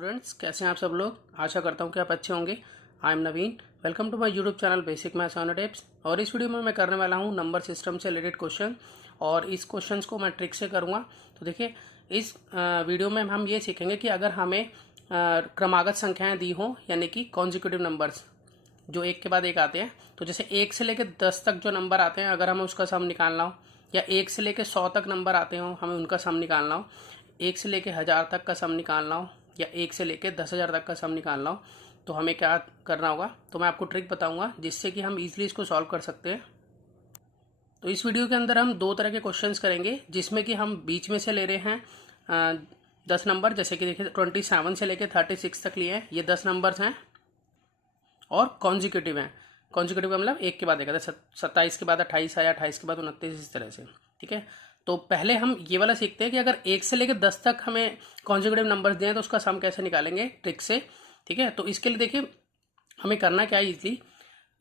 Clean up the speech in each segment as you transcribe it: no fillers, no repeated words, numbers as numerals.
Students, कैसे हैं आप सब लोग। आशा करता हूं कि आप अच्छे होंगे। I am Naveen, welcome to my YouTube channel basic maths on tips. और इस वीडियो में मैं करने वाला हूं नंबर सिस्टम से रिलेटेड क्वेश्चन, और इस क्वेश्चंस को मैं ट्रिक से करूंगा। तो देखिए, इस वीडियो में हम ये सीखेंगे कि अगर हमें क्रमागत संख्याएँ दी हों, यानी कि कॉन्जिक्यूटिव नंबर्स जो एक के बाद एक आते हैं, तो जैसे 1 से लेकर 10 तक जो नंबर आते हैं, अगर हमें उसका सम निकालना हो, या 1 से लेकर 100 तक नंबर आते हो, हमें उनका सम निकालना हो, 1 से लेकर 1000 तक का सम निकालना हो, या 1 से लेकर 10,000 तक का सम निकालना हो, तो हमें क्या करना होगा। तो मैं आपको ट्रिक बताऊंगा जिससे कि हम इजीली इसको सॉल्व कर सकते हैं। तो इस वीडियो के अंदर हम दो तरह के क्वेश्चंस करेंगे, जिसमें कि हम बीच में से ले रहे हैं 10 नंबर। जैसे कि देखिए 27 से लेकर 36 तक लिए हैं, ये 10 नंबर्स हैं और कॉन्जिक्यूटिव हैं। कॉन्जिक्यूटिव का मतलब एक के बाद एक, 27 के बाद 28 आया, 28 के बाद 29, इस तरह से। ठीक है, तो पहले हम ये वाला सीखते हैं कि अगर 1 से लेकर 10 तक हमें कॉन्जिक्यूटिव नंबर्स दें तो उसका सम कैसे निकालेंगे ट्रिक से। ठीक है, तो इसके लिए देखिए हमें करना क्या है। इजली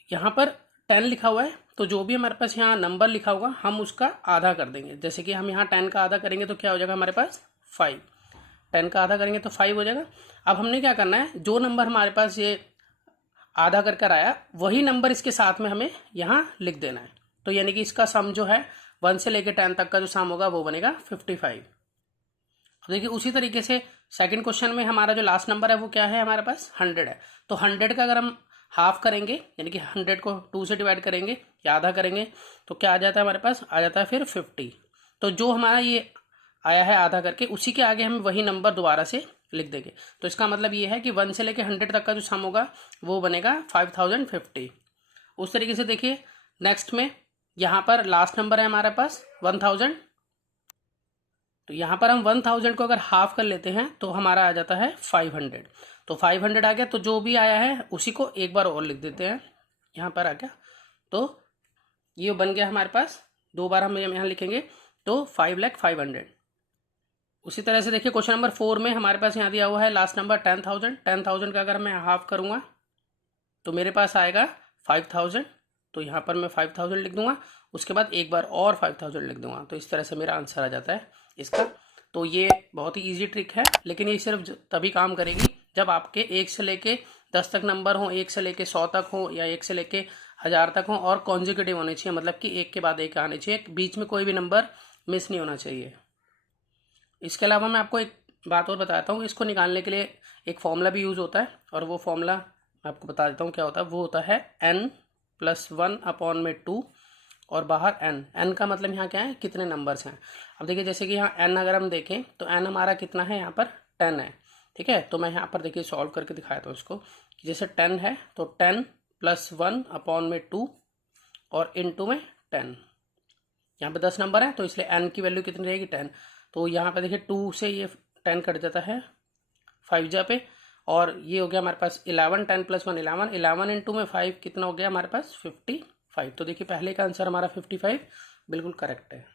यहाँ पर 10 लिखा हुआ है, तो जो भी हमारे पास यहाँ नंबर लिखा होगा हम उसका आधा कर देंगे। जैसे कि हम यहाँ 10 का आधा करेंगे तो क्या हो जाएगा हमारे पास 5। 10 का आधा करेंगे तो 5 हो जाएगा। अब हमने क्या करना है, जो नंबर हमारे पास ये आधा कर आया, वही नंबर इसके साथ में हमें यहाँ लिख देना है। तो यानी कि इसका सम जो है 1 से लेकर 10 तक का जो सम होगा वो बनेगा 55। तो देखिए उसी तरीके से सेकंड क्वेश्चन में हमारा जो लास्ट नंबर है वो क्या है, हमारे पास 100 है। तो 100 का अगर हम हाफ करेंगे, यानी कि 100 को 2 से डिवाइड करेंगे या आधा करेंगे, तो क्या आ जाता है हमारे पास, आ जाता है फिर 50। तो जो हमारा ये आया है आधा करके, उसी के आगे हम वही नंबर दोबारा से लिख देंगे। तो इसका मतलब ये है कि 1 से लेकर 100 तक का जो सम होगा वो बनेगा 5050। उस तरीके से देखिए नेक्स्ट में यहाँ पर लास्ट नंबर है हमारे पास 1000। तो यहाँ पर हम 1000 को अगर हाफ कर लेते हैं तो हमारा आ जाता है 500। तो 500 आ गया, तो जो भी आया है उसी को एक बार और लिख देते हैं, यहाँ पर आ गया। तो ये बन गया हमारे पास, दो बार हम यहाँ लिखेंगे तो 5,05,000। उसी तरह से देखिए क्वेश्चन नंबर 4 में हमारे पास यहाँ दिया हुआ है लास्ट नंबर 10,000। 10,000 का अगर मैं हाफ करूँगा तो मेरे पास आएगा 5,000। तो यहाँ पर मैं 5,000 लिख दूंगा, उसके बाद एक बार और 5,000 लिख दूंगा। तो इस तरह से मेरा आंसर आ जाता है इसका। तो ये बहुत ही इजी ट्रिक है, लेकिन ये सिर्फ तभी काम करेगी जब आपके 1 से लेके 10 तक नंबर हो, 1 से लेके 100 तक हो, या 1 से लेके 1000 तक हो, और कॉन्जिक्यूटिव होने चाहिए, मतलब कि एक के बाद एक आने चाहिए, बीच में कोई भी नंबर मिस नहीं होना चाहिए। इसके अलावा मैं आपको एक बात और बताता हूँ, इसको निकालने के लिए एक फॉर्मूला भी यूज़ होता है, और वो फॉर्मूला मैं आपको बता देता हूँ क्या होता है। वो होता है n+1/2 और बाहर n का मतलब यहाँ क्या है, कितने नंबर्स हैं। अब देखिए जैसे कि यहाँ n अगर हम देखें तो n हमारा कितना है, यहाँ पर 10 है। ठीक है, तो मैं यहाँ पर देखिए सॉल्व करके दिखाता हूँ इसको। जैसे 10 है तो 10+1/2 और इंटू में 10। यहाँ पे 10 नंबर है तो इसलिए n की वैल्यू कितनी रहेगी, 10। तो यहाँ पे देखिए 2 से ये 10 कट जाता है 5 जा पे, और ये हो गया हमारे पास 11। 10+1 11, 11 इंटू में 5 कितना हो गया हमारे पास 55। तो देखिए पहले का आंसर हमारा 55 बिल्कुल करेक्ट है।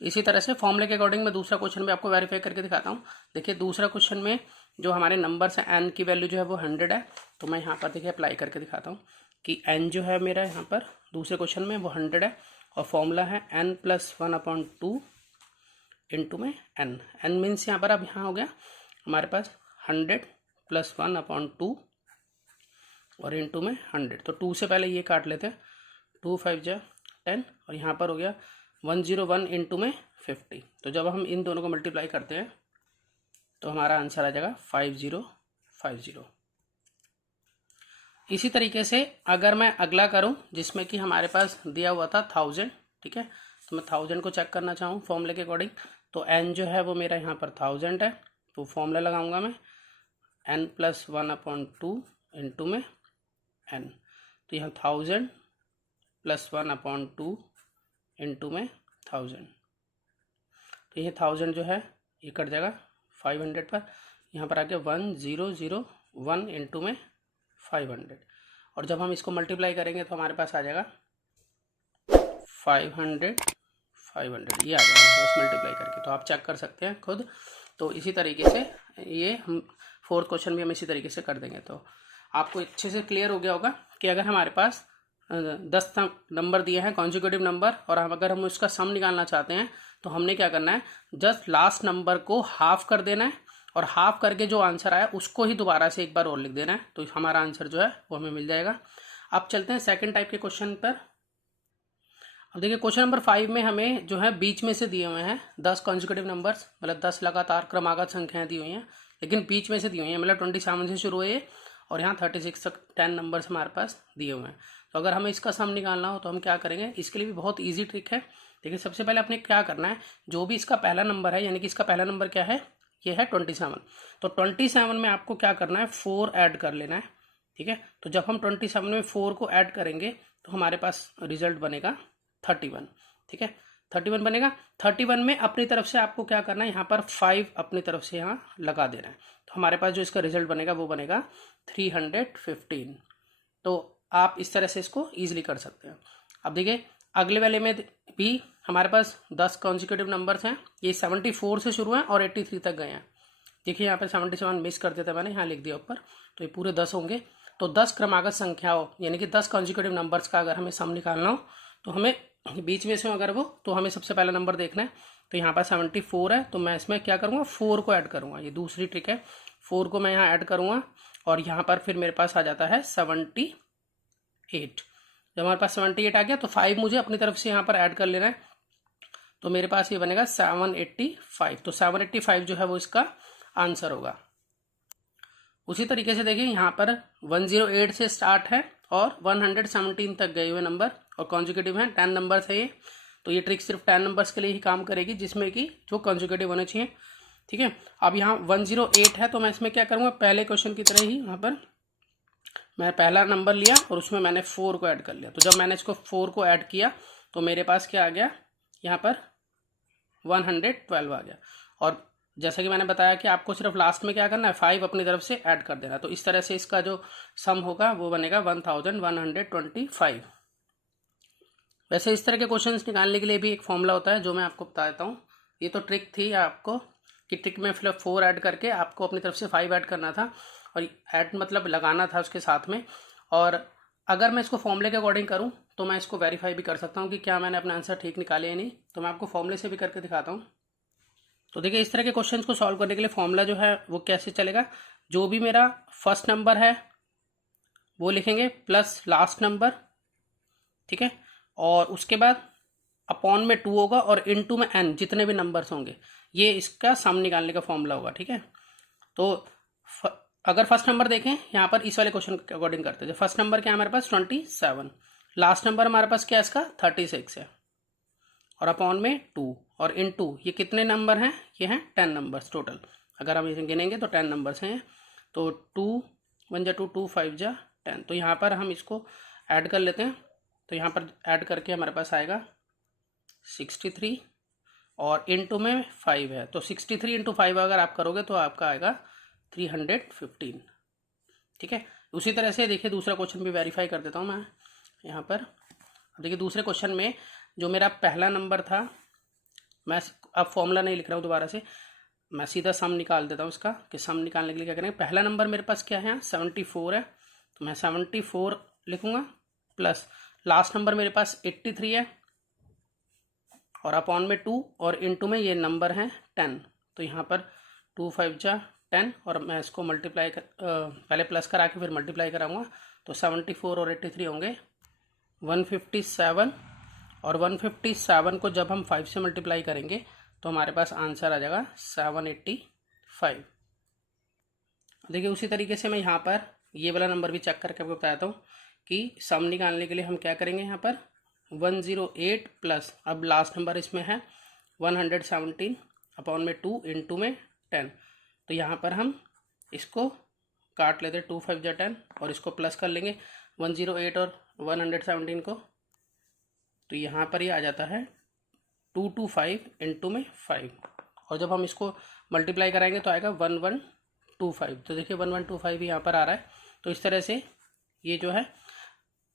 इसी तरह से फॉर्मूले के अकॉर्डिंग मैं दूसरा क्वेश्चन भी आपको वेरीफाई करके दिखाता हूँ। देखिए दूसरा क्वेश्चन में जो हमारे नंबर्स हैं, n की वैल्यू जो है वो 100 है। तो मैं यहाँ पर देखिए अप्लाई करके दिखाता हूँ कि n जो है मेरा यहाँ पर दूसरे क्वेश्चन में वो 100 है, और फॉर्मूला है n+1/2 इंटू में n मीन्स यहाँ पर अब यहाँ हो गया हमारे पास 100+1/2 और इंटू में 100। तो 2 से पहले ये काट लेते हैं, 2 5 जा 10, और यहाँ पर हो गया 101 इंटू में 50। तो जब हम इन दोनों को मल्टीप्लाई करते हैं तो हमारा आंसर आ जाएगा 5050। इसी तरीके से अगर मैं अगला करूं, जिसमें कि हमारे पास दिया हुआ था 1000। ठीक है, तो मैं 1000 को चेक करना चाहूँ फॉर्मूले के अकॉर्डिंग, तो n जो है वो मेरा यहाँ पर 1000 है। तो फॉर्मूला लगाऊंगा मैं n+1/2 इंटू में n। तो यहाँ 1000+1/2 इंटू में 1000। तो ये 1000 जो है ये कट जाएगा 500 पर, यहाँ पर आ गया 1001 इंटू में 500। और जब हम इसको मल्टीप्लाई करेंगे तो हमारे पास आ जाएगा 500 ये आ जाएगा बस मल्टीप्लाई करके। तो आप चेक कर सकते हैं खुद। तो इसी तरीके से ये हम फोर्थ क्वेश्चन भी हम इसी तरीके से कर देंगे। तो आपको अच्छे से क्लियर हो गया होगा कि अगर हमारे पास 10 नंबर दिए हैं कॉन्जिक्यूटिव नंबर, और अगर हम उसका सम निकालना चाहते हैं तो हमने क्या करना है, जस्ट लास्ट नंबर को हाफ कर देना है और हाफ करके जो आंसर आया उसको ही दोबारा से एक बार और लिख देना है, तो हमारा आंसर जो है वो हमें मिल जाएगा। अब चलते हैं सेकंड टाइप के क्वेश्चन पर। अब देखिए क्वेश्चन नंबर 5 में हमें जो है बीच में से दिए हुए हैं 10 कॉन्जिक्यूटिव नंबर्स, मतलब 10 लगातार क्रमागत संख्याएं दी हुई हैं, लेकिन बीच में से दी हुई हैं, मतलब 27 से शुरू हुई है और यहाँ 36 तक 10 नंबर्स हमारे पास दिए हुए हैं। तो अगर हमें इसका सम निकालना हो तो हम क्या करेंगे, इसके लिए भी बहुत ईजी ट्रिक है। देखिए सबसे पहले आपने क्या करना है, जो भी इसका पहला नंबर है, यानी कि इसका पहला नंबर क्या है, ये है 27, तो 27 में आपको क्या करना है, 4 ऐड कर लेना है। ठीक है, तो जब हम 27 में 4 को ऐड करेंगे तो हमारे पास रिजल्ट बनेगा 31। ठीक है, 31 बनेगा। 31 में अपनी तरफ से आपको क्या करना है, यहाँ पर 5 अपनी तरफ से यहाँ लगा देना है, तो हमारे पास जो इसका रिजल्ट बनेगा वो बनेगा 315। तो आप इस तरह से इसको ईजिली कर सकते हैं। अब देखिए अगले वाले में भी हमारे पास 10 कॉन्जिक्यूटिव नंबर्स हैं, ये 74 से शुरू हैं और 83 तक गए हैं। देखिए यहाँ पर 77 मिस कर देता मैंने, यहाँ लिख दिया ऊपर, तो ये पूरे 10 होंगे। तो 10 क्रमागत संख्याओं यानी कि 10 कॉन्जिक्यूटिव नंबर्स का अगर हमें सम निकालना हो तो हमें बीच में से अगर वो, तो हमें सबसे पहला नंबर देखना है। तो यहाँ पर 74 है, तो मैं इसमें क्या करूँगा, 4 को ऐड करूँगा, ये दूसरी ट्रिक है। 4 को मैं यहाँ ऐड करूँगा और यहाँ पर फिर मेरे पास आ जाता है 78। जब हमारे पास 78 आ गया तो 5 मुझे अपनी तरफ से यहाँ पर ऐड कर लेना है, तो मेरे पास ये बनेगा 785। तो 785 जो है वो इसका आंसर होगा। उसी तरीके से देखिए यहाँ पर 108 से स्टार्ट है और 117 तक गए हुए नंबर और कॉन्जिक्यूटिव हैं, 10 नंबर्स है ये। तो ये ट्रिक सिर्फ 10 नंबर्स के लिए ही काम करेगी, जिसमें कि जो कॉन्जिक्यूटिव होने चाहिए। ठीक है, अब यहाँ 108 है, तो मैं इसमें क्या करूँगा, पहले क्वेश्चन की तरह ही यहाँ पर मैं पहला नंबर लिया और उसमें मैंने 4 को ऐड कर लिया। तो जब मैंने इसको 4 को ऐड किया तो मेरे पास क्या आ गया, यहाँ पर 112 आ गया। और जैसा कि मैंने बताया कि आपको सिर्फ लास्ट में क्या करना है, 5 अपनी तरफ से ऐड कर देना। तो इस तरह से इसका जो सम होगा वो बनेगा 1125। वैसे इस तरह के क्वेश्चंस निकालने के लिए भी एक फॉर्मूला होता है जो मैं आपको बता देता हूँ। ये तो ट्रिक थी आपको कि ट्रिक में फिर 4 ऐड करके आपको अपनी तरफ से 5 ऐड करना था और ऐड मतलब लगाना था उसके साथ में। और अगर मैं इसको फॉर्मूले के अकॉर्डिंग करूँ तो मैं इसको वेरीफाई भी कर सकता हूँ कि क्या मैंने अपना आंसर ठीक निकाले या नहीं। तो मैं आपको फॉर्मूले से भी करके दिखाता हूँ। तो देखिए इस तरह के क्वेश्चंस को सॉल्व करने के लिए फॉर्मूला जो है वो कैसे चलेगा, जो भी मेरा फर्स्ट नंबर है वो लिखेंगे प्लस लास्ट नंबर। ठीक है, और उसके बाद अपॉन में 2 होगा और इनटू में n, जितने भी नंबर्स होंगे, ये इसका सम निकालने का फॉर्मूला होगा। ठीक है, तो अगर फर्स्ट नंबर देखें यहाँ पर इस वाले क्वेश्चन के अकॉर्डिंग करते हैं। फर्स्ट नंबर क्या है हमारे पास 27, लास्ट नंबर हमारे पास क्या है इसका 36 है और अपॉन में 2 और इन 2, ये कितने नंबर हैं, ये हैं 10 नंबर्स टोटल। अगर हम इसे गिनेंगे तो 10 नंबर्स हैं। तो 2 1 जा 2 2 5 जा 10। तो यहाँ पर हम इसको ऐड कर लेते हैं। तो यहाँ पर ऐड करके हमारे पास आएगा 63 और इनटू में 5 है, तो 63 इंटू 5 अगर आप करोगे तो आपका आएगा 315। ठीक है, उसी तरह से देखिए दूसरा क्वेश्चन भी वेरीफाई कर देता हूँ मैं यहाँ पर। अब देखिए दूसरे क्वेश्चन में जो मेरा पहला नंबर था, मैं अब फॉर्मूला नहीं लिख रहा हूँ दोबारा से, मैं सीधा सम निकाल देता हूँ इसका कि सम निकालने के लिए क्या करेंगे। पहला नंबर मेरे पास क्या है 74 है, तो मैं 74 लिखूँगा प्लस लास्ट नंबर मेरे पास 83 है और अपॉन में 2 और इनटू में ये नंबर है 10। तो यहाँ पर 2 5 जा 10 और मैं इसको मल्टीप्लाई कर पहले प्लस करा के फिर मल्टीप्लाई कराऊंगा। तो 74 और 83 होंगे 157 और 157 को जब हम 5 से मल्टीप्लाई करेंगे तो हमारे पास आंसर आ जाएगा 785। देखिए उसी तरीके से मैं यहाँ पर ये वाला नंबर भी चेक करके आपको बताता हूँ कि सम निकालने के लिए हम क्या करेंगे। यहाँ पर 108 प्लस अब लास्ट नंबर इसमें है 117 अपॉन में 2 इनटू में 10। तो यहाँ पर हम इसको काट लेते हैं 2 5 जा 10 और इसको प्लस कर लेंगे 108 और 117 को। तो यहाँ पर ये आ जाता है 225 इनटू में 5 और जब हम इसको मल्टीप्लाई कराएंगे तो आएगा 1125। तो देखिए 1125 भी यहाँ पर आ रहा है। तो इस तरह से ये जो है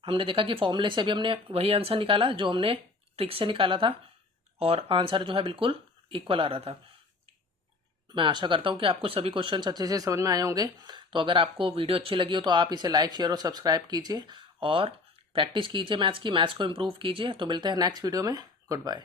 हमने देखा कि फॉर्मूले से भी हमने वही आंसर निकाला जो हमने ट्रिक से निकाला था और आंसर जो है बिल्कुल इक्वल आ रहा था। मैं आशा करता हूँ कि आपको सभी क्वेश्चंस अच्छे से समझ में आए होंगे। तो अगर आपको वीडियो अच्छी लगी हो तो आप इसे लाइक शेयर और सब्सक्राइब कीजिए और प्रैक्टिस कीजिए मैथ्स को इम्प्रूव कीजिए। तो मिलते हैं नेक्स्ट वीडियो में। Good bye.